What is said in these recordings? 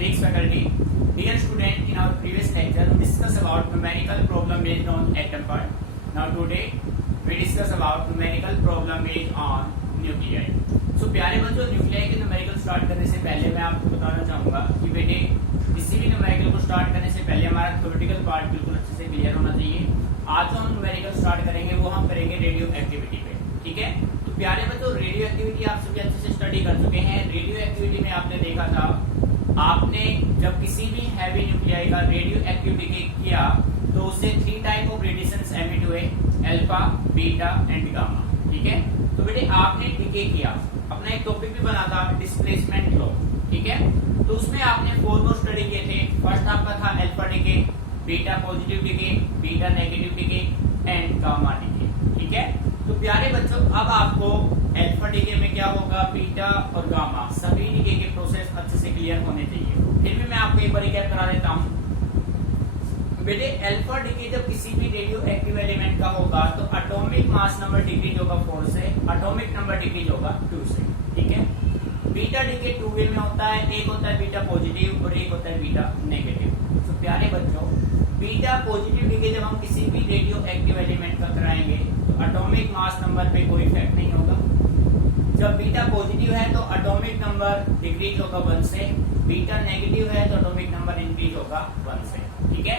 Physics faculty. Dear student, in our previous lecture we discussed about numerical problem based on atom part. Now today we discuss about numerical problem based on nuclei. So प्यारे बच्चों, nuclei के numerical start करने से पहले मैं आपको बताना चाहूंगा कि बेटे किसी भी न्यूमेरिकल को स्टार्ट करने से पहले हमारा थ्योरेटिकल पार्ट बिल्कुल अच्छे से क्लियर होना चाहिए। आज जो हम न्यूमेरिकल स्टार्ट करेंगे वो हम करेंगे रेडियो एक्टिविटी पे, ठीक है। तो प्यारे बच्चों, रेडियो एक्टिविटी आप सभी अच्छे से स्टडी कर चुके हैं। रेडियो एक्टिविटी में आपने देखा था, आपने जब किसी भी हैवी न्यूक्लियाई का रेडियो एक्टिविटी किया तो उससे 3 टाइप ऑफ रेडिएशंस एमिट हुए, अल्फा, बीटा एंड गामा, ठीक है। तो बेटे आपने डीके किया, अपना एक टॉपिक भी बना था डिस्प्लेसमेंट लॉ, ठीक है। तो उसमें आपने 4 को स्टडी किए थे। फर्स्ट आपका था alpha decay, beta positive decay, beta negative decay and gamma decay, ठीक है। तो प्यारे बच्चों, अब आपको अल्फा डीके में क्या होगा, बीटा और गामा सभी डीके के प्रोसेस अच्छे से क्लियर होने चाहिए। फिर भी मैं आपको एक बार रिकैप करा देता हूँ। बेटे अल्फा डीके जब किसी भी रेडियो एक्टिव एलिमेंट का होगा तो एटॉमिक मास नंबर डिक्रीज होगा 4 से, एटॉमिक नंबर डिक्रीज होगा 2 से, ठीक है। बीटा डीके 2 वे में होता है, एक होता है बीटा पॉजिटिव और एक होता है बीटा नेगेटिव। तो प्यारे बच्चों, बीटा पॉजिटिव डीके जब हम किसी भी रेडियो एक्टिव एलिमेंट का कराएंगे तो एटॉमिक मास नंबर पे कोई इफेक्ट नहीं होगा। जब बीटा पॉजिटिव है तो एटॉमिक नंबर डिक्रीज होगा 1 से, बीटा नेगेटिव है तो एटॉमिक नंबर इंक्रीज होगा 1 से, ठीक है।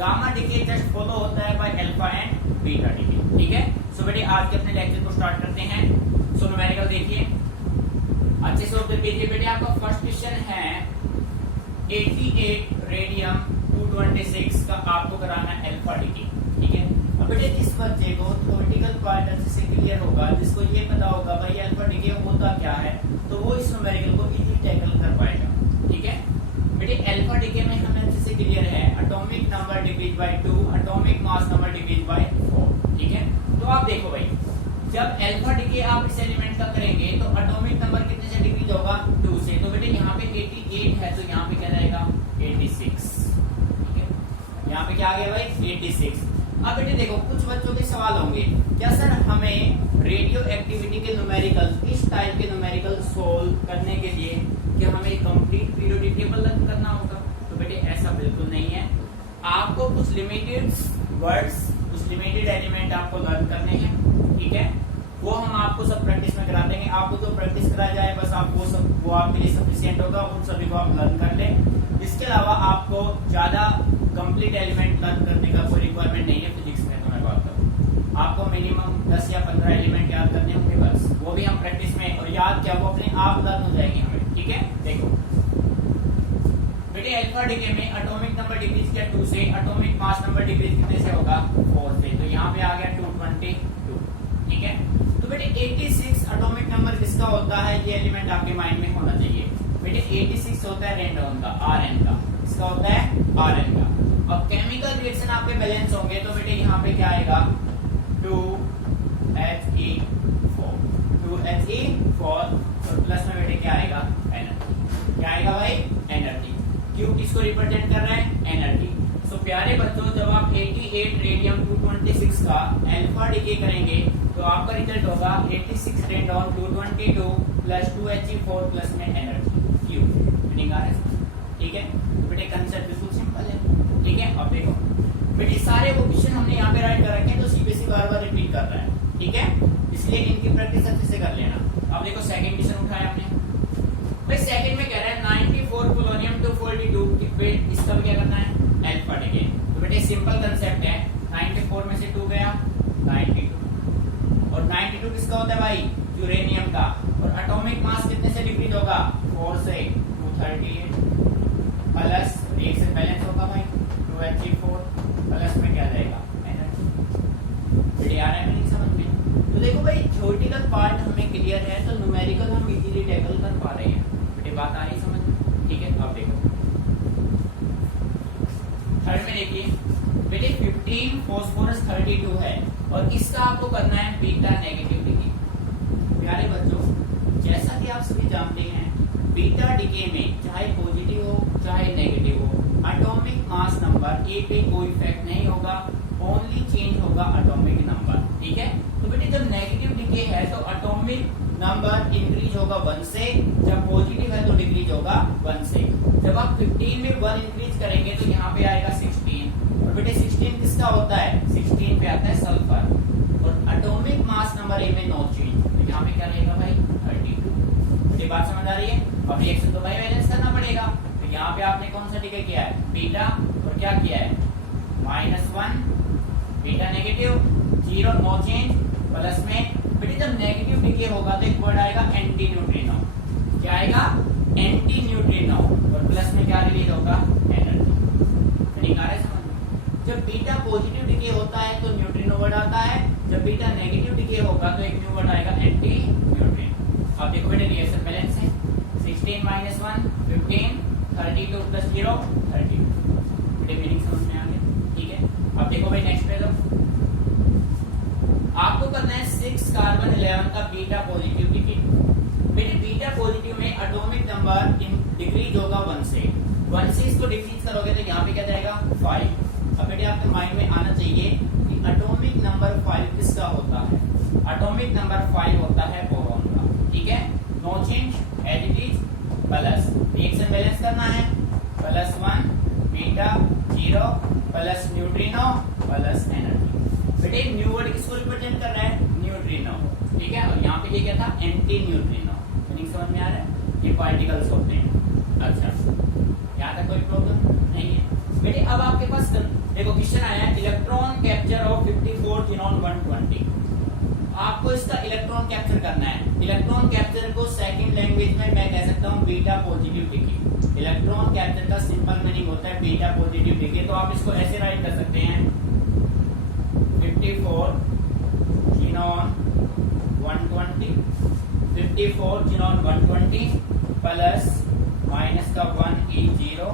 गामा डीके जस्ट फॉलो होता है by alpha and beta decay, ठीक है। सो बेटे आज के अपने लेक्चर को स्टार्ट करते हैं। सो न्यूमेरिकल देखिए, अच्छे से ऑब्जर्व कीजिए। बेटे आपका फर्स्ट क्वेश्चन है 88 रेडियम 226 का आपको कराना है अल्फा डीके, ठीक है। अब बेटे जिस बच्चे को थ्योरेटिकल पार्ट अच्छे से क्लियर होगा, जिसको ये पता होगा भाई अल्फा डीके होता क्या है, तो वो इस न्यूमेरिकल को इजीली टैकल कर पाएगा, ठीक है। बेटे अल्फा डीके में हमें अच्छे से क्लियर है, atomic number decrease by 2, atomic mass number decrease by 4, ठीक है। तो आप देखो भाई, जब अल्फा डीके आप इस एलिमेंट का करेंगे तो एटॉमिक नंबर कितने से डिक्रीज होगा, 2 से। तो बेटे यहाँ पे 88 है तो यहाँ पे क्या रहेगा 86, ठीक है। यहाँ पे क्या आ गया भाई 86। अब बेटे देखो, कुछ बच्चों के सवाल होंगे, क्या सर हमें रेडियो एक्टिविटी के न्यूमेरिकल, इस टाइप के न्यूमेरिकल सोल्व करने के लिए क्या हमें कंप्लीट पीरियोडिक टेबल लर्न करना होगा? तो बेटे ऐसा बिल्कुल नहीं है। आपको कुछ लिमिटेड वर्ड्स, कुछ लिमिटेड एलिमेंट आपको लर्न करने हैं, ठीक है। वो हम आपको सब प्रैक्टिस में करा देंगे। आपको जो प्रैक्टिस करा जाए बस आप वो आपके लिए सफिशिएंट होगा, उन सभी को आप लर्न कर लें। इसके अलावा आपको ज्यादा कंप्लीट एलिमेंट लर्न करने का कोई रिक्वायरमेंट नहीं है फिजिक्स में। तो मैं बात करूँ, आपको मिनिमम 10 या 15 एलिमेंट याद करने होंगे बस, वो भी हम प्रैक्टिस में, और याद क्या वो अपने आप लर्न हो जाएंगे हमें, ठीक है। देखो बेटे अल्फा डीके में एटॉमिक नंबर डिक्रीज किया 2 से, एटॉमिक मास नंबर डिक्रीज कितने से होगा 4 से, तो यहाँ पे आ गया 222, ठीक है। तो बेटे 86 एटॉमिक नंबर किसका होता है, ये एलिमेंट आपके माइंड में होना चाहिए। बेटे 86 होता है रेंडम का, Rn का, इसका होता है Rn का। अब केमिकल रिएक्शन आपके बैलेंस होंगे तो बेटे यहाँ पे क्या आएगा 2He4, 2He4 और प्लस में बेटे क्या आएगा एनर्जी, क्या आएगा भाई एनर्जी। क्यों किसको रिप्रेजेंट कर रहे हैं, एनर्जी। सो प्यारे बच्चों, जब आप 88 रेडियम 226 का अल्फा डीके करेंगे तो आपका रिजल्ट होगा 86 रेंडम 222 प्लस 2He4 प्लस में एनर्जी, क्यों मीनिंग आ रहा है, ठीक है। तो बेटे कंसेप्ट बिल्कुल सिंपल है, ठीक है। अब देखो बेटे सारे वो क्वेश्चन हमने यहाँ पे राइट कर रखे हैं तो सीबीएसई बार-बार रिपीट कर रहा है, ठीक है, इसलिए इनकी प्रैक्टिस अच्छे से कर लेना। अब देखो सेकंड क्वेश्चन उठाया आपने भाई, सेकंड में कह रहा है 94 पोलोनियम 242 पे, इसका भी क्या करना है अल्फा डीके। तो बेटे सिंपल कंसेप्ट है, 94 में से 2 गया 92, और 92 किसका होता है भाई यूरेनियम का, और एटॉमिक मास कितने से डिक्रीज होगा 4 से, 238 प्लस रिएक्शन बैलेंस होगा भाई 2He4 प्लस में क्या जाएगा एनर्जी। बेटे आ रहा है नहीं समझ में? तो देखो भाई थ्योरेटिकल पार्ट हमें क्लियर है तो न्यूमेरिकल हम इजीली टैकल कर पा रहे हैं। बेटे बात आ रही समझ में, ठीक है। अब देखो थर्ड में देखिए बेटे 15 फास्फोरस 32 है और इसका आपको करना है बीटा नेगेटिव डीके। प्यारे बच्चों, जैसा कि आप सभी जानते हैं बीटा डीके में चाहे पॉजिटिव हो चाहे नेगेटिव हो, एटॉमिक मास नंबर ए पे कोई इफेक्ट नहीं होगा, ओनली चेंज होगा एटॉमिक नंबर, ठीक है। तो बेटे जब नेगेटिव डीके है तो एटॉमिक नंबर इंक्रीज होगा 1 से, जब पॉजिटिव है तो डिक्रीज होगा 1 से। जब आप 15 में 1 इंक्रीज करेंगे तो यहाँ पे आएगा 16, और बेटे 16 किसका होता है, 16 पे आता है सल्फर, और एटॉमिक मास नंबर ए में नो चेंज, तो यहाँ पे क्या रहेगा भाई 32। ये बात समझ आ रही है। अब रिएक्शन तो भाई बैलेंस करना पड़ेगा, तो यहाँ पे आपने कौन सा डिके किया है, बीटा, और क्या किया है -1, beta negative, 0 no change, plus में बेटे जब नेगेटिव डिके होगा तो एक वर्ड आएगा एंटी न्यूट्रिनो, क्या आएगा एंटी न्यूट्रिनो, और प्लस में क्या रिलीज होगा एनर्जी। मीनिंग आ रहा है समझ। जब बीटा पॉजिटिव डिके होता है तो न्यूट्रिनो वर्ड आता है, जब बीटा नेगेटिव डिके होगा तो एक न्यू वर्ड आएगा एंटी न्यूट्रिनो। अब देखो बेटे रिएक्शन बैलेंस है, 16 - 1 15, 32 + 0 32। बेटे मीनिंग समझ में आ गया, ठीक है। अब देखो भाई नेक्स्ट पेज आपको करना है 6 कार्बन 11 का बीटा पॉजिटिव डिके। बेटे बीटा पॉजिटिव में एटॉमिक नंबर डिक्रीज होगा 1 से, 1 से इसको डिक्रीज करोगे तो यहाँ पे क्या जाएगा 5। अब बेटे आपके माइंड में आना चाहिए कि एटॉमिक नंबर 5 किसका होता है, एटॉमिक नंबर 5 होता है बोरॉन का, ठीक है। No change as it is, plus reaction balance करना है, +1 beta 0 plus neutrino plus energy. बेटे न्यू वर्ड किसको रिप्रेजेंट कर रहा है, न्यूट्रिनो, ठीक है। और यहाँ पे ये क्या था एंटी न्यूट्रिनो। मीनिंग समझ में आ रहा है, ये पार्टिकल्स होते हैं। अच्छा यहाँ तक कोई प्रॉब्लम नहीं है। बेटे अब आपके पास देखो क्वेश्चन आया है इलेक्ट्रॉन कैप्चर ऑफ 54 ज़ीनॉन 120। आपको इसका इलेक्ट्रॉन कैप्चर करना है। इलेक्ट्रॉन कैप्चर को सेकंड लैंग्वेज में मैं कह सकता हूँ beta positive decay. Electron capture का सिंपल मीनिंग होता है बीटा पॉजिटिव डिके। तो आप इसको ऐसे राइट कर सकते हैं 54 ज़ीनॉन 120, 54 ज़ीनॉन 120 प्लस माइनस का 1 E 0।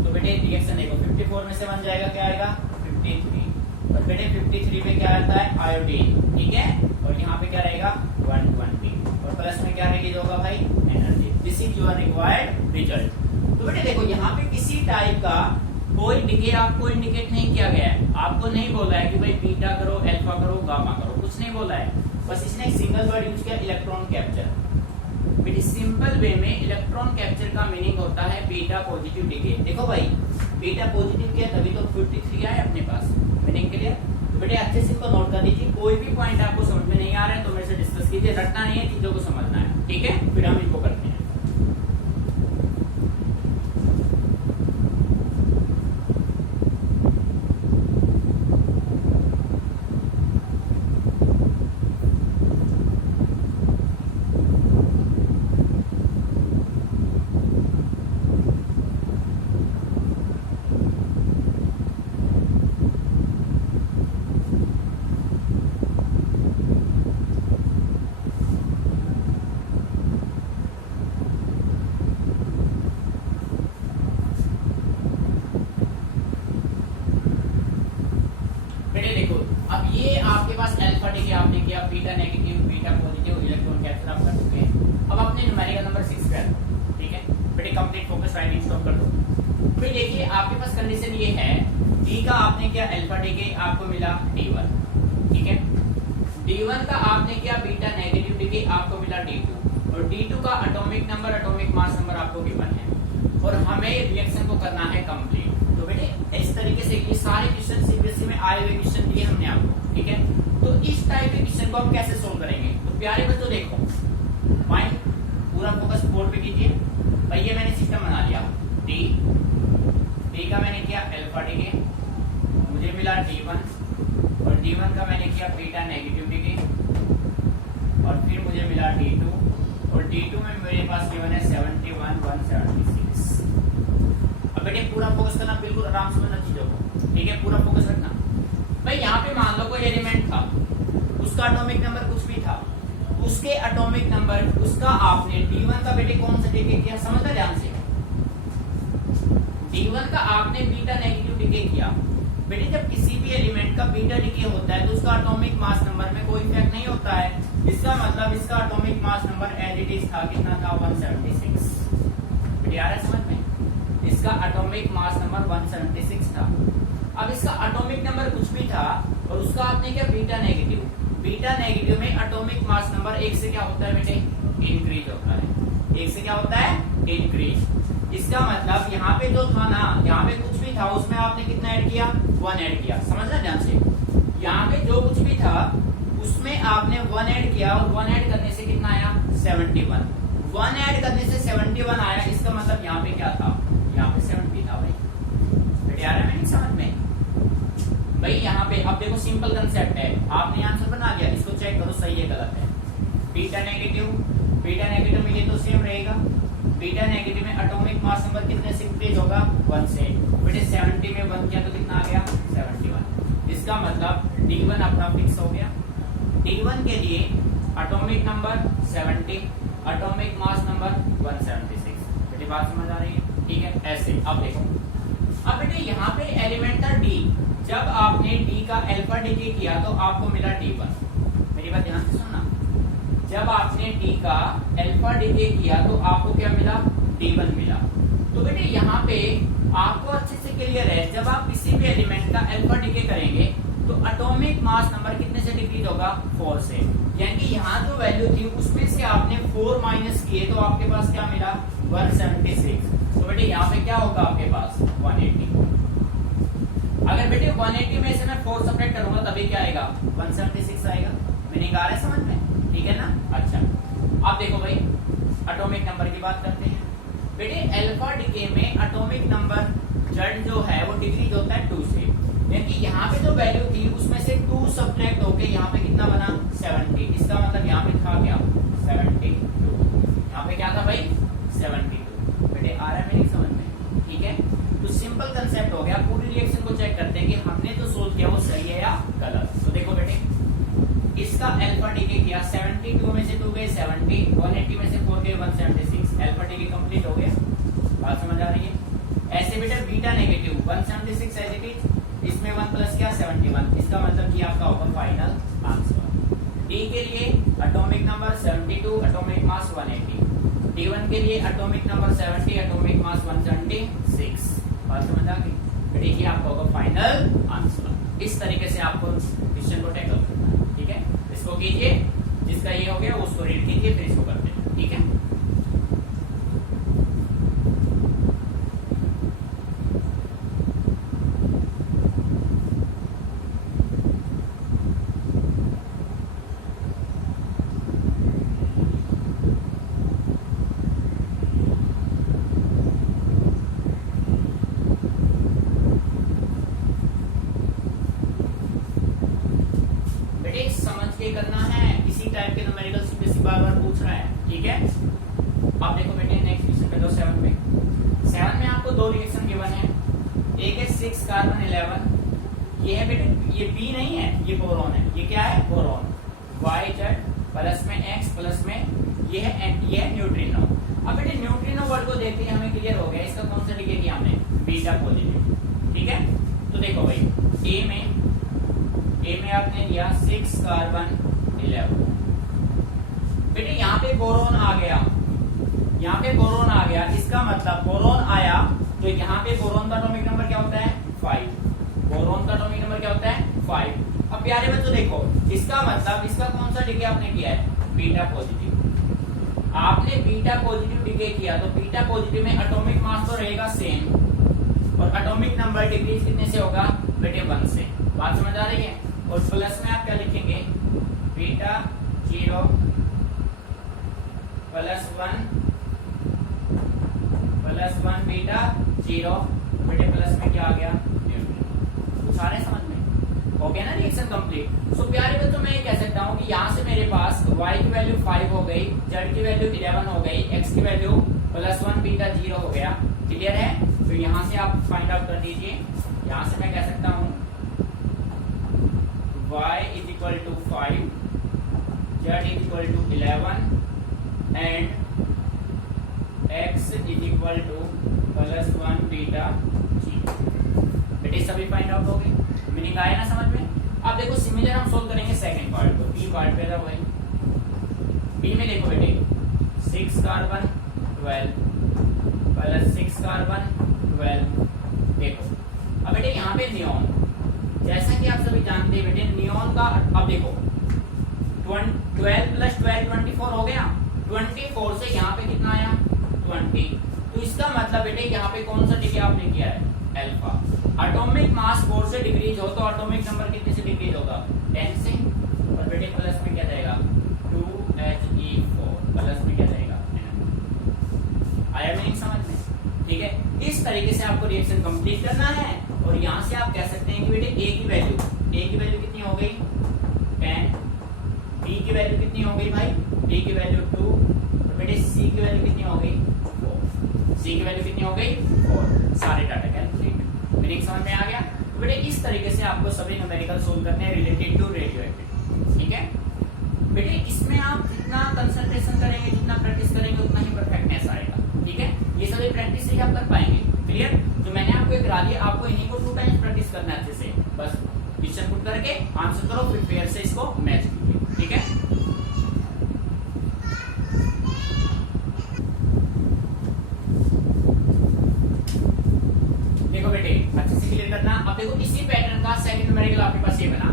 तो बेटे रिएक्शन देखो 54 में से बन जाएगा क्या आएगा 53, और बेटे 53 पे क्या आता है आयोडीन, ठीक है। और यहाँ पे क्या रहेगा 120, और प्लस में क्या रिलीज होगा भाई energy. This is your required result. तो बेटे देखो यहाँ पे किसी टाइप का कोई डिके आपको इंडिकेट नहीं किया गया है, आपको नहीं बोला है कि भाई बीटा करो, अल्फा करो, गामा करो, कुछ नहीं बोला है। बस इसने एक सिंगल वर्ड यूज किया इलेक्ट्रॉन कैप्चर। बेटे सिंपल वे में इलेक्ट्रॉन कैप्चर का मीनिंग होता है बीटा पॉजिटिव डिके। देखो भाई बीटा पॉजिटिव किया तभी तो 53 आया अपने पास। Meaning clear. तो बेटे अच्छे से इसको नोट कर दीजिए। कोई भी पॉइंट आपको समझ में नहीं आ रहा है तो मेरे से डिस्कस कीजिए, रटना नहीं है, चीजों को समझना है, ठीक है। फिर हम इनको करते हैं। आपने किया beta negative, beta positive, electron capture आप कर चुके हैं। अब आपने न्यूमेरिकल नंबर 6 पे आते हैं, ठीक है। बेटे कंप्लीट फोकस राइटिंग स्टॉप कर दो। फिर देखिए आपके पास कंडीशन ये है डी का आपने किया अल्फा डिके, आपको मिला D1, ठीक है। D1 का आपने किया बीटा नेगेटिव डिके, आपको मिला D2, और D2 का atomic number, atomic mass number आपको गिवन है, और हमें रिएक्शन को करना है कंप्लीट। तो बेटे इस तरीके से ये सारे क्वेश्चन सीबीएसई में आए हुए क्वेश्चन दिए हमने आपको, ठीक है। तो इस टाइप के क्वेश्चन को हम कैसे सोल्व करेंगे। तो प्यारे बच्चों देखो माइंड पूरा फोकस बोर्ड पे कीजिए। भाई ये मैंने सिस्टम बना लिया, डी का मैंने किया अल्फा डिके, मुझे मिला D1, और D1 का मैंने किया बीटा नेगेटिव डिके, और फिर मुझे मिला D2, और D2 में मेरे पास गिवन है 71 176। अब बेटे पूरा फोकस करना, बिल्कुल आराम से समझना चीजों को, ठीक है। पूरा फोकस रखना। भाई यहाँ पे मान लो कोई एलिमेंट था, उसका एटॉमिक नंबर कुछ भी था, उसके एटॉमिक नंबर उसका आपने D1 का बेटे कौन सा डिके किया, समझना ध्यान से। D1 का आपने बीटा नेगेटिव डिके किया। बेटे जब किसी भी एलिमेंट का बीटा डिके होता है तो उसका एटॉमिक मास नंबर में कोई इफेक्ट नहीं होता है। इसका मतलब इसका atomic mass number as it is था, कितना था 176। बेटे आ रहा है समझ में, इसका एटॉमिक मास नंबर 176 था। अब इसका एटॉमिक नंबर कुछ भी था और उसका आपने क्या बीटा नेगेटिव, बीटा नेगेटिव में एटॉमिक मास नंबर 1 से क्या होता है बेटे इंक्रीज होता है, 1 से क्या होता है इंक्रीज। इसका मतलब यहाँ पे जो था ना, यहाँ पे कुछ भी था उसमें आपने कितना ऐड किया, 1 ऐड किया। समझना ध्यान से, यहाँ पे जो कुछ भी था उसमें आपने 1 ऐड किया और 1 ऐड करने से कितना आया, 71। 1 ऐड करने से 71 आया, इसका मतलब यहाँ पे क्या था, यहाँ पे 70 था भाई। बेटे आ रहा है नहीं समझ में भाई? यहाँ पे अब देखो सिंपल कंसेप्ट है, आपने आंसर बना लिया, इसको चेक करो सही है गलत है। बीटा नेगेटिव में ये तो सेम रहेगा। बीटा नेगेटिव में एटॉमिक मास नंबर कितने से इंक्रीज होगा, 1 से। बेटे 70 में 1 किया तो कितना आ गया, 71। इसका मतलब D1 अपना फिक्स हो गया। D1 के लिए atomic number 70, atomic mass number 176। बेटे बात समझ आ रही है? ठीक है, ऐसे अब देखो, अब बेटे यहाँ पे एलिमेंट था D, जब आपने D का अल्फा डिके किया तो आपको मिला D1। मेरी बात ध्यान से सुनना, जब आपने D का अल्फा डिके किया तो आपको क्या मिला, D1 मिला। तो बेटे यहाँ पे आपको अच्छे से क्लियर है, जब आप किसी भी एलिमेंट का अल्फा डिके करेंगे तो एटॉमिक मास नंबर कितने से डिक्रीज होगा, 4 से। यानी कि यहाँ जो वैल्यू थी उसमें से आपने 4 माइनस किए तो आपके पास क्या मिला, 176। तो बेटे यहाँ पे क्या होगा आपके पास, 180। अगर बेटे 180 में से मैं 4 सब्ट्रैक्ट करूंगा तभी क्या आएगा, 176 आएगा। मीनिंग आ रहा है समझ में? ठीक है ना? अच्छा अब देखो भाई, एटॉमिक नंबर की बात करते हैं। बेटे अल्फा डिके में एटॉमिक नंबर जेड जो है वो डिक्रीज होता है 2 से। यानी कि यहाँ पे जो वैल्यू थी उसमें से 2 सब्ट्रैक्ट होके यहाँ पे कितना बना, 70। इसका मतलब यहाँ पे था क्या, 72। यहाँ पे क्या था भाई, 72। बेटे आ रहा है मेरी समझ में? ठीक है, तो सिंपल कंसेप्ट हो गया। पूरी रिएक्शन को चेक करते हैं कि हमने जो सोल्व किया वो सही है या गलत। तो देखो बेटे, इसका अल्फा डिके किया, 72 में से 2 गए 70, 180 में से 4 गए 176। अल्फा डिके कंप्लीट हो गया। बात समझ आ रही है? ऐसे बेटा beta negative 176 as it is, इसमें 1 प्लस क्या, 71। इसका मतलब कि आपका होगा फाइनल आंसर। डी के लिए atomic number 72, atomic mass 180। D1 के लिए एटॉमिक नंबर 70, एटॉमिक मास 176। बात समझ आ गई? देखिए आपका होगा फाइनल आंसर। इस तरीके से आपको क्वेश्चन को टैकल करना है। ठीक है, इसको कीजिए, जिसका ये हो गया उसको रीड कीजिए, फिर इसको करते हैं। ठीक है, करना है। इसी टाइप के न्यूमेरिकल सीबीएसई बार-बार पूछ रहा है। ठीक है, अब देखो बेटे नेक्स्ट क्वेश्चन पे दो 7 में। 7 में आपको दो रिएक्शन गिवन है। एक है 6 कार्बन 11, ये है बेटे, ये बी नहीं है, ये बोरॉन है। ये क्या है, बोरॉन। YZ प्लस में X प्लस में ये है ये है न्यूट्रिनो। अब बेटे न्यूट्रिनो वर्ड को देखते ही हमें क्लियर हो गया, इसका कौन सा डिके किया हमने, बीटा पॉजिटिव। ठीक है, तो देखो भाई ए में आपने लिया 6 कार्बन 11। बेटे यहाँ पे बोरोन आ गया, यहाँ पे बोरोन आ गया, इसका मतलब बोरोन आया तो यहाँ पे बोरोन का एटॉमिक नंबर क्या होता है, 5। बोरोन का एटॉमिक नंबर क्या होता है, 5। अब प्यारे बच्चों देखो, इसका मतलब इसका कौन सा डिके आपने किया है, बीटा पॉजिटिव। आपने बीटा पॉजिटिव डिके किया तो बीटा पॉजिटिव में एटॉमिक मास तो रहेगा सेम और एटॉमिक नंबर डिक्रीज कितने से होगा बेटे, 1 से। बात समझ आ रही है? और प्लस में आप क्या लिखेंगे, बीटा 0 प्लस 1 बीटा 0। बेटे प्लस में क्या आ गया, न्यूट्रल। सारे समझ में हो गया ना, रिएक्शन कंप्लीट। सो प्यारे बच्चों मैं ये कह सकता हूँ कि यहाँ से मेरे पास y की वैल्यू 5 हो गई, z की वैल्यू 11 हो गई, x की वैल्यू +1 बीटा 0 हो गया। क्लियर है? तो यहाँ से आप फाइंड आउट कर दीजिए। यहाँ से मैं कह सकता हूँ y is equal to 5, z is equal to 11 and x is equal to +1 beta 0। बेटे सभी फाइंड आउट हो गए, मीनिंग आया ना समझ में? अब देखो सिमिलर हम सोल्व करेंगे सेकंड पार्ट को। बी पार्ट पे था वही, बी में देखो बेटे 6 कार्बन 12 प्लस 6 कार्बन 12। देखो अब बेटे यहाँ पे नियॉन, जैसा कि आप सभी जानते हैं बेटे नियॉन का, अब देखो 12 प्लस 12 24 हो गया। 24 से यहाँ पे कितना आया, 20। तो तो इसका मतलब बेटे यहाँ पे कौन सा डिके आपने किया है, अल्फा। एटॉमिक मास 4 से डिक्रीज हो तो एटॉमिक नंबर कितने से डिक्रीज होगा, 10 से। और बेटे प्लस में क्या जाएगा, 2He4 प्लस में क्या जाएगा, आया मीनिंग समझ में? ठीक है, इस तरीके से आपको रिएक्शन कंप्लीट करना है। और यहाँ से आप कह सकते हैं कि बेटे ए की वैल्यू कितनी हो गई 10, बी की वैल्यू कितनी हो गई भाई, बी की वैल्यू 2, और बेटे सी की वैल्यू कितनी हो गई 4, सी की वैल्यू कितनी हो गई 4। सारे डाटा कैलकुलेट, मीनिंग समझ में आ गया? तो बेटे इस तरीके से आपको सभी न्यूमेरिकल सोल्व करने हैं रिलेटेड टू रेडियो एक्टिविटी। ठीक है बेटे, इसमें आप जितना कंसंट्रेशन करेंगे, जितना प्रैक्टिस करेंगे, उतना ही परफेक्टनेस आएगा। ठीक है, ये सभी प्रैक्टिस से ही आप कर पाएंगे। क्लियर? जो मैंने आपको एक करा दिया, आपको इन्हीं को 2 टाइम्स प्रैक्टिस करना है अच्छे से। बस क्वेश्चन पुट करके आंसर करो, फिर पेयर से इसको मैच कीजिए। ठीक है, देखो बेटे अच्छे से क्लियर करना। अब देखो इसी पैटर्न का सेकंड न्यूमेरिकल आपके पास ये बना।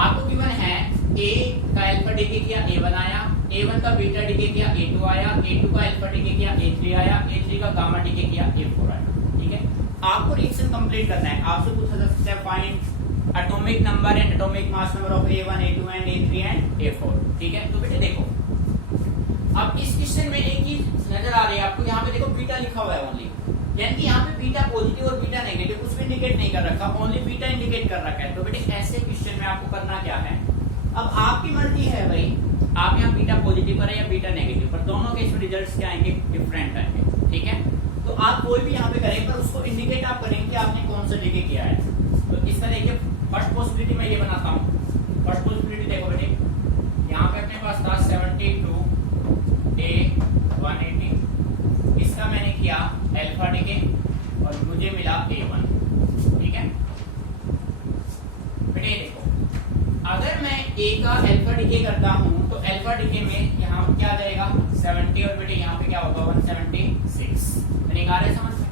आपको गिवन है ए का अल्फा डिके किया, A1 आया, A1 का बीटा डिके किया, A2 आया, A2 का अल्फा डिके किया, A3 आया, A3 का गामा डिके किया, A4 आया। ठीक है, आपको रिएक्शन कंप्लीट करना है। आपसे पूछा जा सकता है find atomic number and atomic mass number of A1, A2 and A3 and A4। ठीक है, तो बेटे देखो अब इस क्वेश्चन में एक चीज नजर आ रही है आपको, यहाँ पे देखो बीटा लिखा हुआ है ओनली, यानी कि यहाँ पे बीटा पॉजिटिव और बीटा नेगेटिव कुछ भी इंडिकेट नहीं कर रखा, ओनली बीटा इंडिकेट कर रखा है। तो बेटे ऐसे क्वेश्चन में आपको करना क्या है, अब आपकी मर्जी है भाई, आप यहाँ बीटा पॉजिटिव करें या बीटा नेगेटिव, पर दोनों के इसमें रिजल्ट्स क्या आएंगे, डिफरेंट आएंगे। ठीक है, तो आप कोई भी यहाँ पे करें, पर उसको इंडिकेट आप करेंगे कि आपने कौन सा डिके किया है। तो इसका देखिए फर्स्ट पॉसिबिलिटी मैं ये बनाता हूँ। फर्स्ट पॉसिबिलिटी देखो बेटे, यहाँ पे अपने पास था 72 A180, इसका मैंने किया अल्फा डिके और मुझे मिला A1। ठीक है बेटे, देखो अगर मैं A का अल्फा डिके करता हूं तो अल्फा डिके में यहाँ क्या जाएगा 70, और बेटे यहाँ पे क्या होगा 176। यानी आ रहा है समझ में?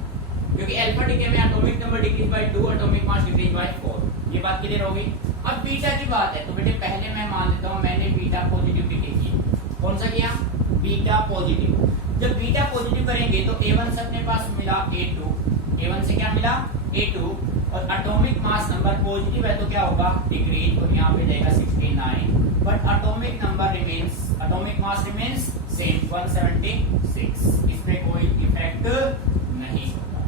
क्योंकि अल्फा डिके में atomic number decrease by 2, atomic mass decrease by 4। ये बात क्लियर होगी। अब बीटा की बात है, तो बेटे पहले मैं मान लेता हूँ मैंने बीटा पॉजिटिव डिके किया। कौन सा किया, बीटा पॉजिटिव। जब बीटा पॉजिटिव करेंगे तो A1 से अपने पास मिला A2, A1 से क्या मिला A2, और एटॉमिक मास नंबर पॉजिटिव है तो क्या होगा डिक्रीज, और यहाँ पे जाएगा 69, but atomic number remains, atomic mass remains same 176। इस पे कोई इफेक्ट नहीं होगा।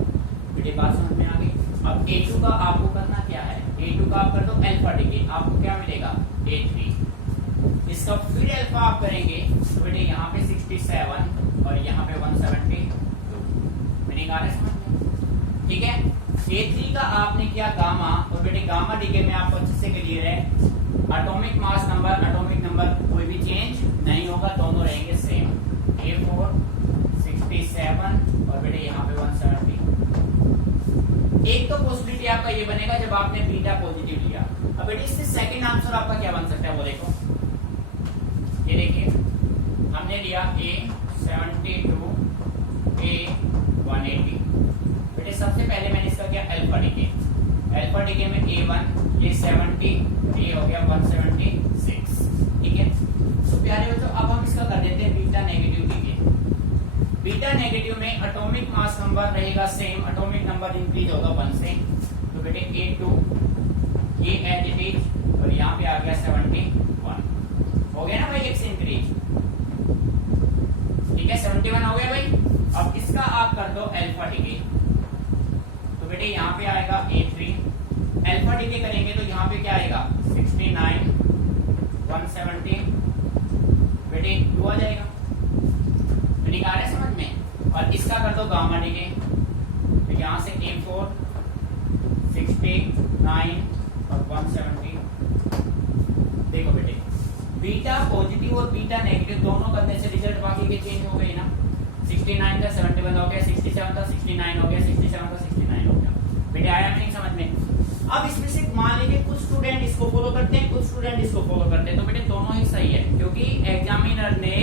बेटे बात समझ में आ गई? अब A2 का आपको करना क्या है, A2 का आप कर दो अल्फा डिके, आपको क्या मिलेगा A3। इसका फिर अल्फा आप करेंगे तो बेटे यहाँ पे 67 और यहाँ पे 172। मीनिंग आ रहा है समझ में? ठीक है, A3 का आपने किया गामा, और बेटे गामा डिके में आपको अच्छे से क्लियर है atomic mass number atomic number कोई भी चेंज नहीं होगा, दोनों रहेंगे सेम। A4 67 और बेटे यहाँ पे 170। एक तो पॉसिबिलिटी आपका ये बनेगा जब आपने बीटा पॉजिटिव लिया। अब बेटे इससे सेकंड आंसर आपका क्या बन सकता है वो देखो, ये देखिए हमने लिया A72 A180। बेटे सबसे पहले मैंने इसका किया अल्फा डिके, अल्फा डिके में A1 ये 70, ये हो गया 176। ठीक है, तो प्यारे बच्चों अब हम इसका कर देते हैं beta negative decay. Beta negative में एटॉमिक मास नंबर रहेगा सेम, एटॉमिक नंबर इंक्रीज होगा 1 से, तो बेटे A2 ये एज इट इज, और यहाँ पे आ गया 71। हो गया ना भाई, एक से इंक्रीज। ठीक है, 71 हो गया भाई। अब इसका आप कर दो अल्फा डिके, तो बेटे यहाँ पे आएगा A3, अल्फा डिके करेंगे तो यहाँ पे क्या आएगा 69 170, बेटे 2 आ जाएगा। तो निकाल रहे समझ में? और इसका कर दो गामा डिके, तो यहाँ से A4 69 और 170। देखो बेटे बीटा पॉजिटिव और बीटा नेगेटिव दोनों करने से रिजल्ट बाकी के चेंज हो गए ना। 69 का 71 हो गया, 67 का 69 हो गया, 67 का 69 हो गया। बेटे आया नहीं समझ में? अब इसमें से मान लीजिए कुछ स्टूडेंट इसको फॉलो करते हैं, कुछ स्टूडेंट इसको फॉलो करते हैं, तो बेटे दोनों ही सही है, क्योंकि एग्जामिनर ने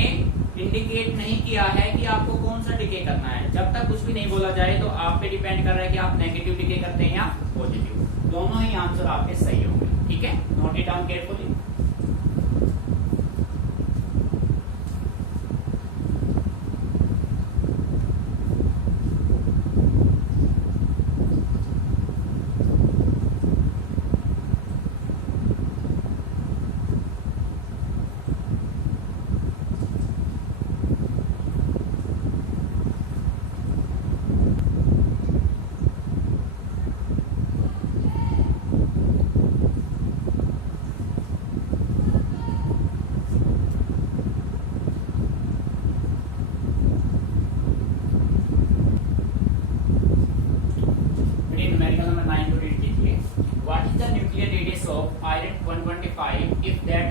इंडिकेट नहीं किया है कि आपको कौन सा डिके करना है। जब तक कुछ भी नहीं बोला जाए तो आप पे डिपेंड कर रहा है कि आप नेगेटिव डिके करते हैं या पॉजिटिव। दोनों ही आंसर आपके सही होंगे। ठीक है, note it down carefully.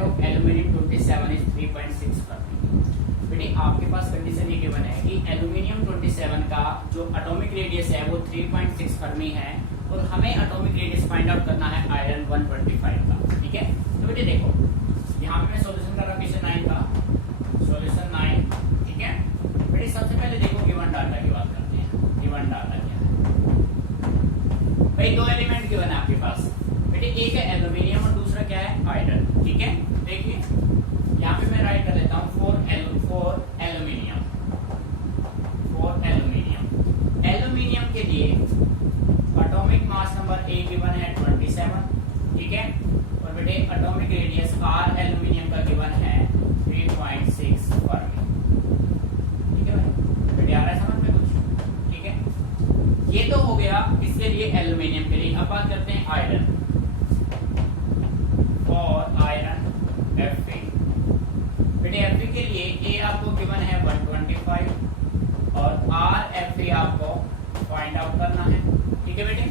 Of aluminium 27 is 3.6 Fermi. बेटे आपके पास कंडीशन ये गिवन है कि एल्यूमिनियम 27 का जो एटॉमिक रेडियस है वो 3.6 फर्मी है और हमें एटॉमिक रेडियस फाइंड आउट करना है आयरन 125 का। ठीक है, तो बेटे देखो यहाँ पे मैं सॉल्यूशन कर रहा हूँ क्वेश्चन 9 का, सॉल्यूशन 9। ठीक है बेटे, सबसे पहले देखो गिवन डाटा की बात करते हैं। गिवन डाटा क्या है भाई? दो एलिमेंट गिवन है आपके पास बेटे, एक है एल्यूमिनियम और दूसरा क्या है? आयरन। ठीक है, देखिए यहाँ पे मैं राइट कर लेता हूँ फॉर एल्यूमिनियम। एल्यूमिनियम के लिए atomic mass number A given है 27। ठीक है, और बेटे एटॉमिक रेडियस आर एल्यूमिनियम का गिवन है 3.6 फर्मी। ठीक है भाई, बेटे आ रहा है समझ में कुछ? ठीक है, ये तो हो गया इसके लिए एल्यूमिनियम के लिए। अब बात करते हैं आयरन। और आयरन Fe, बेटे Fe के लिए ए आपको गिवन है 125 और आर Fe आपको फाइंड आउट करना है। ठीक है बेटे,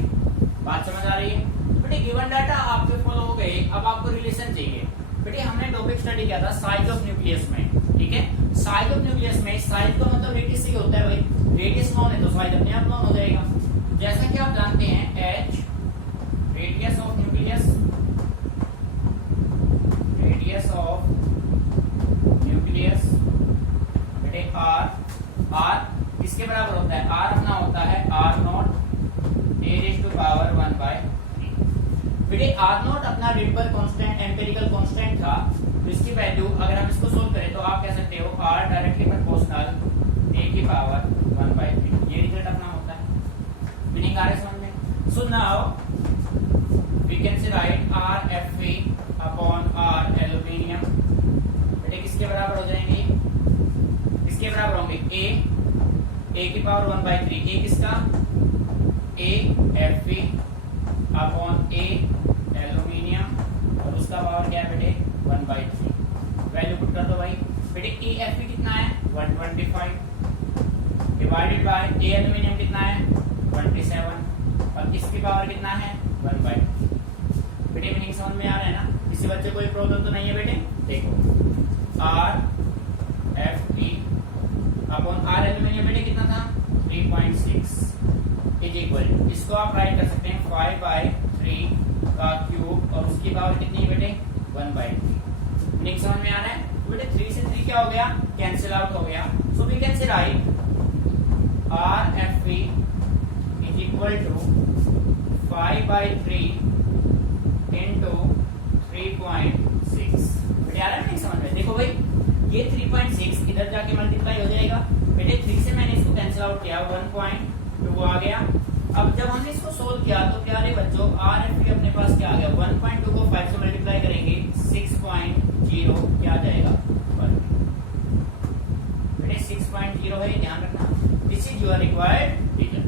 बात समझ आ रही है? बेटे गिवन डाटा आपके फॉलो हो गए, अब आपको रिलेशन चाहिए। बेटे हमने टॉपिक स्टडी किया था साइज ऑफ न्यूक्लियस में। ठीक है, साइज ऑफ न्यूक्लियस में साइज का मतलब रेडियस से होता है भाई, रेडियस नॉन है तो साइज अपने आप नॉन हो जाएगा। जैसा कि आप जानते हैं h radius of nucleus, radius of nucleus बेटे r किसके बराबर होता है? r अपना होता है r0 a⁻⁴ बेटे r0 अपना रिपल कांस्टेंट एम्पिरिकल कांस्टेंट था, तो इसकी वैल्यू अगर हम इसको सोल्व करें तो आप कह सकते हो r डायरेक्टली प्रोपोर्शनल a⁻⁴ ये रिजल्ट अपना होता है। मीनिंग आ रहा है समझ में? So now we can say write r Fe upon r aluminium बेटे किसके बराबर हो जाएंगे? किसके बराबर होंगे? a⁻⁴ a किसका? a Fe upon a aluminium और उसका पावर क्या है बेटे? 1/3। वैल्यू पुट कर दो भाई। बेटे a Fe कितना है? 125 डिवाइडेड बाय a एल्यूमिनियम कितना है? 27 और इसकी पावर कितना है? 1/3। बेटे मीनिंग समझ में आ रहा है ना? किसी बच्चे कोई प्रॉब्लम तो नहीं है बेटे? देखो r Fe upon r aluminium बेटे कितना था? 3.6 इज इक्वल, इसको आप राइट कर सकते हैं 5/3 का क्यूब और उसकी पावर कितनी है बेटे? 1/3। मीनिंग समझ में आ रहा है? बेटे 3 से 3 क्या हो गया? कैंसिल आउट हो गया। So we can say write r Fe is equal to 5/3 into 3.6। बेटे आ रहा है नहीं समझ में? देखो भाई ये 3.6 इधर जाके मल्टीप्लाई हो जाएगा बेटे, 3 से मैंने इसको कैंसिल आउट किया 1.2 आ गया। अब जब हमने इसको सोल्व किया तो प्यारे बच्चों r Fe अपने पास क्या आ गया? 1.2 को 5 से मल्टीप्लाई करेंगे 6.0 क्या आ जाएगा? बेटे 6.0 है, ध्यान रखना। This is your required result.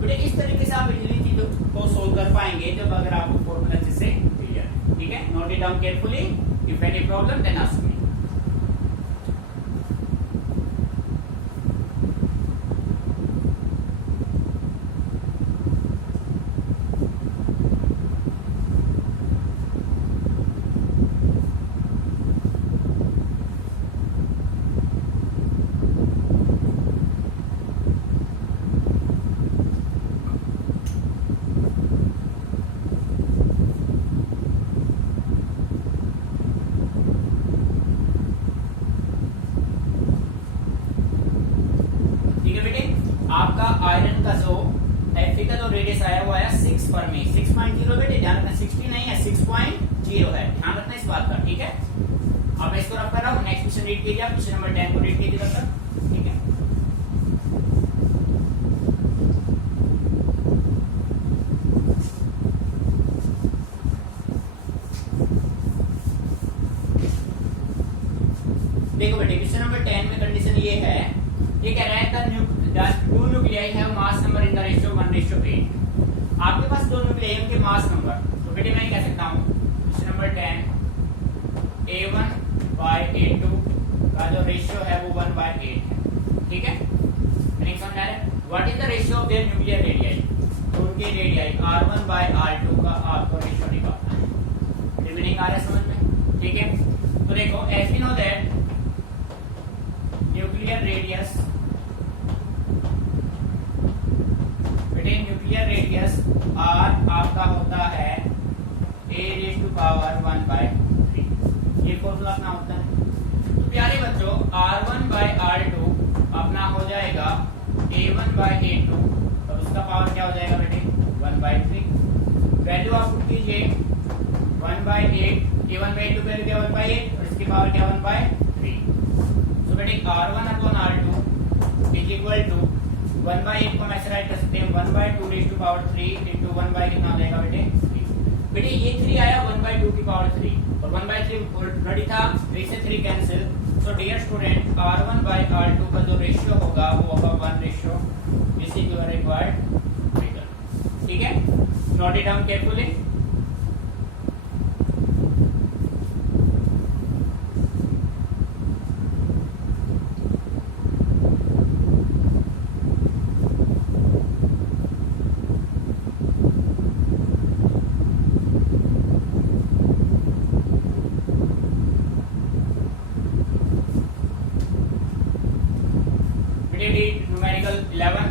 बेटे इस तरीके से आप इजीली चीजों को सोल्व कर पाएंगे जब अगर आपको फॉर्मूला अच्छे से क्लियर है। ठीक है, note it down carefully. If any problem then ask me. आपका आयरन का जो Fe का जो रेडियस आया वो आया 6 फर्मी। 6.0 बेटे ध्यान रखना, 60 नहीं है 6.0 है, ध्यान रखना इस बात का। ठीक है, अब मैं इसको रख कर रहा हूँ। नेक्स्ट क्वेश्चन रीड कीजिए आप, क्वेश्चन नंबर 10 को रीड कीजिए तब तक। ठीक है, देखो बेटे क्वेश्चन नंबर 10 में कंडीशन ये है, ये कह रहा है two nuclei have mass number in the ratio 1:8। आपके पास दो न्यूक्लियाई के मास नंबर, तो बेटे मैं कह सकता हूँ क्वेश्चन नंबर 10 A1/A2 का जो रेशियो है वो 1/8 है। ठीक है, मैंने समझ आ रहा है? What is the ratio of their nuclear radii? तो उनके रेडियाई R1/R2 का आपको रेशियो निकालना है। मीनिंग आ रहा है समझ में? ठीक है, फॉर्मूला अपना होता है। तो प्यारे बच्चों R1/R2 अपना हो जाएगा A1/A2, और उसका पावर क्या हो जाएगा बेटे 1/3। वैल्यू आप पुट कीजिए 1/8, A1/A2 की वैल्यू क्या 1/8 और इसकी पावर क्या 1/3। सो बेटे R1/R2 इज इक्वल टू 1/8 को हम ऐसे राइट कर सकते हैं 1/2⁵ इंटू 1 कितना हो जाएगा बेटे 3। बेटे ये 3 आया 1/2 की पावर 3 और 1/3 ऑलरेडी था, 3 से 3 cancel. So dear student R1/R2 का जो रेशियो होगा वो होगा 1:, this is your required figure. ठीक है, note it down carefully. Numerical 11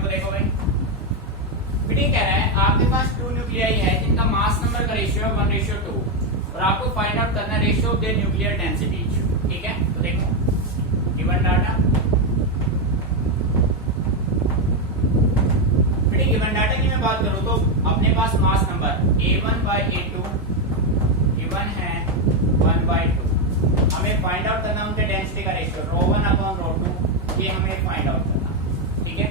को देखो भाई, बेटे कह रहा है आपके पास 2 न्यूक्लियाई है जिनका मास नंबर का रेशियो 1:2 और आपको फाइंड आउट करना है ratio of their nuclear densities. ठीक है, तो देखो गिवन डाटा, गिवन डाटा की मैं बात करूं तो अपने पास मास नंबर A1/A2 गिवन है 1/2। हमें फाइंड आउट करना उनके डेंसिटी का रेशियो ρ1/ρ2, ये हमें फाइंड आउट करना। ठीक है,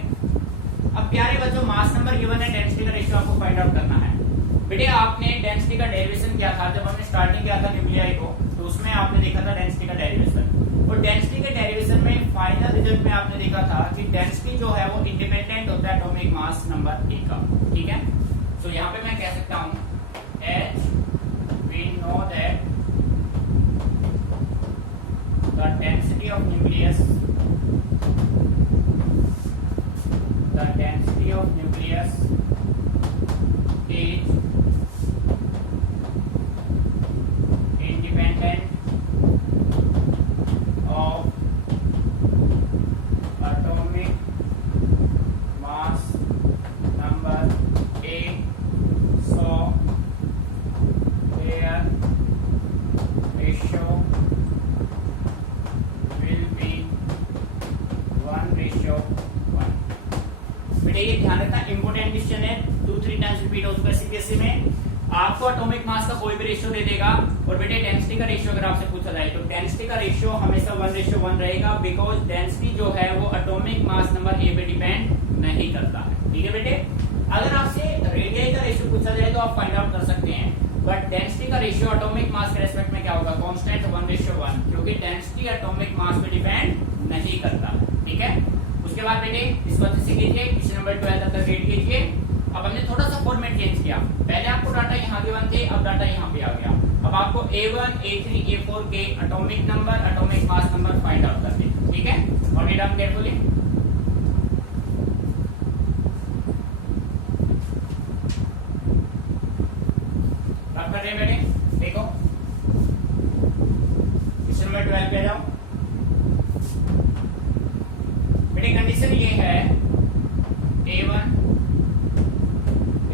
अब प्यारे बच्चों मास नंबर गिवन है, डेंसिटी का रेशियो आपको फाइंड आउट करना है। बेटे आपने डेंसिटी का डेरिवेशन किया था जब हमने स्टार्टिंग किया था न्यूक्लियाई को, तो उसमें आपने देखा था डेंसिटी का डेरिवेशन, और डेंसिटी के डेरिवेशन में फाइनल रिजल्ट में आपने देखा था कि डेंसिटी जो है वो इंडिपेंडेंट होता है एटॉमिक मास नंबर ए का। ठीक है, तो यहाँ पे मैं कह सकता हूँ H we know that the density of nucleus is independent of atomic mass number A, so their ratio will be 1:1। बेटे ये ध्यान रखना इंपोर्टेंट क्वेश्चन है, 2-3 टाइम्स रिपीट हो चुका है सीबीएसई में। आपको एटॉमिक मास का कोई भी रेशियो दे देगा और बेटे डेंसिटी का रेशियो अगर आपसे पूछा जाए तो डेंसिटी का रेशियो हमेशा 1:1 रहेगा, बिकॉज डेंसिटी जो है वो एटॉमिक मास नंबर ए पे डिपेंड नहीं करता है। ठीक है बेटे, अगर आपसे रेडियस का रेशियो पूछा जाए तो आप फाइंड आउट कर सकते हैं, बट डेंसिटी का रेशियो एटॉमिक मास के रेस्पेक्ट में क्या होगा कांस्टेंट 1:1, क्योंकि डेंसिटी एटॉमिक मास पे डिपेंड नहीं करता। ठीक है, उसके बाद बेटे इस बात से कीजिए, क्वेश्चन नंबर 12 तक वेट कीजिए। अब हमने थोड़ा सा फॉर्मेट चेंज किया, पहले आपको डाटा यहाँ गिवन थे, अब डाटा यहाँ पे आ गया। अब आपको A1, A3, A4 के atomic number, atomic mass number find out करने। ठीक है, नोट इट डाउन केयरफुली। बात कर रहे हैं बेटे, देखो क्वेश्चन नंबर 12 पे जाओ। बेटे कंडीशन ये है A1,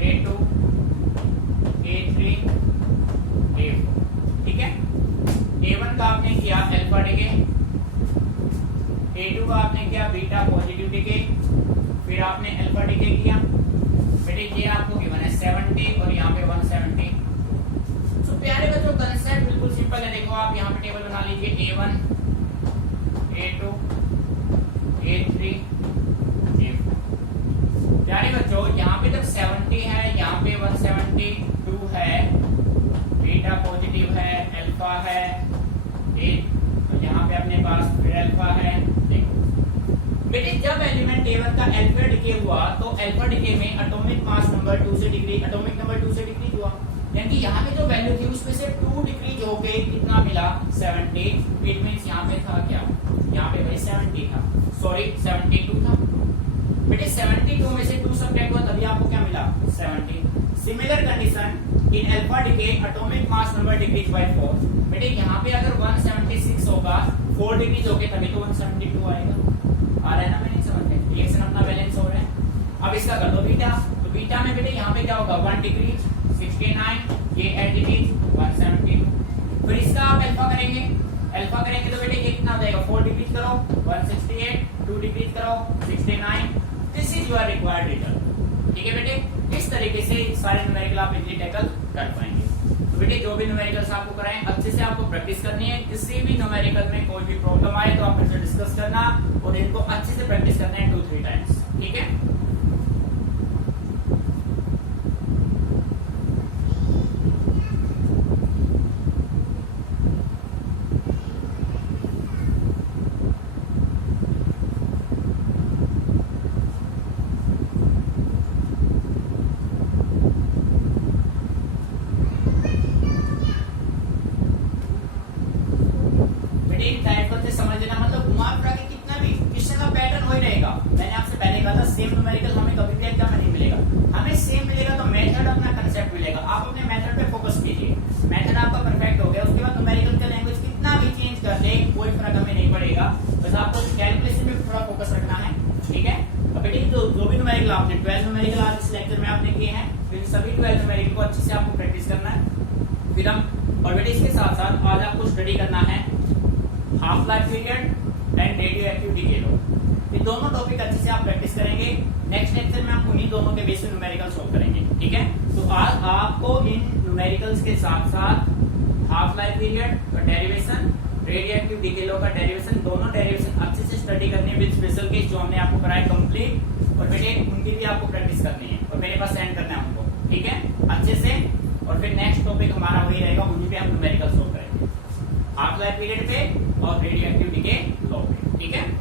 A2, A3, A4। ठीक है, A1 का आपने किया अल्फा डिके, A2 का आपने किया बीटा पॉजिटिव डिके, फिर आपने अल्फा डिके किया। बेटे ये आपको गिवन है 70 और यहाँ पे 170। तो प्यारे बच्चों कंसेप्ट बिल्कुल सिंपल है, देखो आप यहाँ पे टेबल बना लीजिए A1, A2, A3, A4। प्यारे बच्चों यहाँ पे जब 70 है, यहाँ पे 172 है, बीटा पॉजिटिव है, अल्फा है, तो यहाँ पे अपने पास फिर अल्फा है। देखो बेटे जब एलिमेंट A1 का अल्फा डिके हुआ तो अल्फा डिके में एटॉमिक मास नंबर 2 से डिक्रीज, एटॉमिक नंबर 2 से डिक्रीज हुआ, यानी कि यहाँ पे जो वैल्यू थी उसमें से 2 डिक्रीज हो गई, कितना मिला 70। इट मींस यहाँ पे था क्या, यहाँ पे भाई 70 था, सॉरी 72 था। बेटे 72 में से 2 सब्ट्रैक्ट हुआ तभी आपको क्या मिला 70। Similar condition in alpha decay atomic mass number decrease by 4। बेटे यहाँ पे अगर 176 होगा 4 डिक्रीज हो गए तभी तो 172 आएगा। आ रहा है ना मैंने थीटा में बेटे यहाँ पे क्या होगा 1 डिग्री 69, ये एट डिग्री 172। फिर इसका आप अल्फा करेंगे, अल्फा करेंगे तो बेटे ये कितना हो जाएगा 4 डिग्री करो 168, 2 डिग्री करो 69। This is your required result. ठीक है बेटे, इस तरीके से सारे न्यूमेरिकल आप इजीली टैकल कर पाएंगे। तो बेटे जो भी न्यूमेरिकल्स आपको कराएं अच्छे से आपको प्रैक्टिस करनी है। किसी भी न्यूमेरिकल में कोई भी प्रॉब्लम आए तो आप इनसे डिस्कस करना और इनको अच्छे से प्रैक्टिस करना है 2-3 टाइम्स। ठीक है, समझ लेना मतलब घुमा फिरा के कितना भी क्वेश्चन का पैटर्न हो ही रहेगा। मैंने आपसे पहले कहा था सेम न्यूमेरिकल हमें कभी भी एग्जाम में नहीं मिलेगा, हमें सेम मिलेगा तो मेथड अपना कंसेप्ट मिलेगा। आप अपने मेथड पे फोकस कीजिए, मेथड आपका परफेक्ट हो गया उसके बाद न्यूमेरिकल का लैंग्वेज कितना भी चेंज कर दे कोई फर्क हमें नहीं पड़ेगा, बस आपको कैलकुलेशन में थोड़ा फोकस रखना है। ठीक है, अब बेटे जो भी न्यूमेरिकल आपने 12 न्यूमेरिकल आज इस लेक्चर में आपने किए हैं, फिर सभी 12 न्यूमेरिकल को अच्छे से आपको प्रैक्टिस करना है। फिर हम और बेटे इसके साथ साथ आज आपको स्टडी करना है half life period and radioactive decay लो। ये दोनों टॉपिक अच्छे से आप प्रैक्टिस करेंगे। नेक्स्ट लेक्चर में हम उन्हीं दोनों के बेस पे न्यूमेरिकल सॉल्व करेंगे। ठीक है, तो आज आपको इन न्यूमेरिकल्स के साथ साथ हाफ लाइफ पीरियड का डेरिवेशन, रेडियो एक्टिव डीके लो का डेरिवेशन, दोनों डेरिवेशन अच्छे से स्टडी करनी है विद स्पेशल केस जो हमने आपको कराया कंप्लीट, और बेटे उनकी भी आपको प्रैक्टिस करनी है और मेरे पास सेंड करना है उनको। ठीक है, अच्छे से। और फिर नेक्स्ट टॉपिक हमारा वही रहेगा, उन्हीं पे हम न्यूमेरिकल सॉल्व करेंगे हाफ लाइफ पीरियड पे और रेडियो एक्टिव डीके लो पे। ठीक है।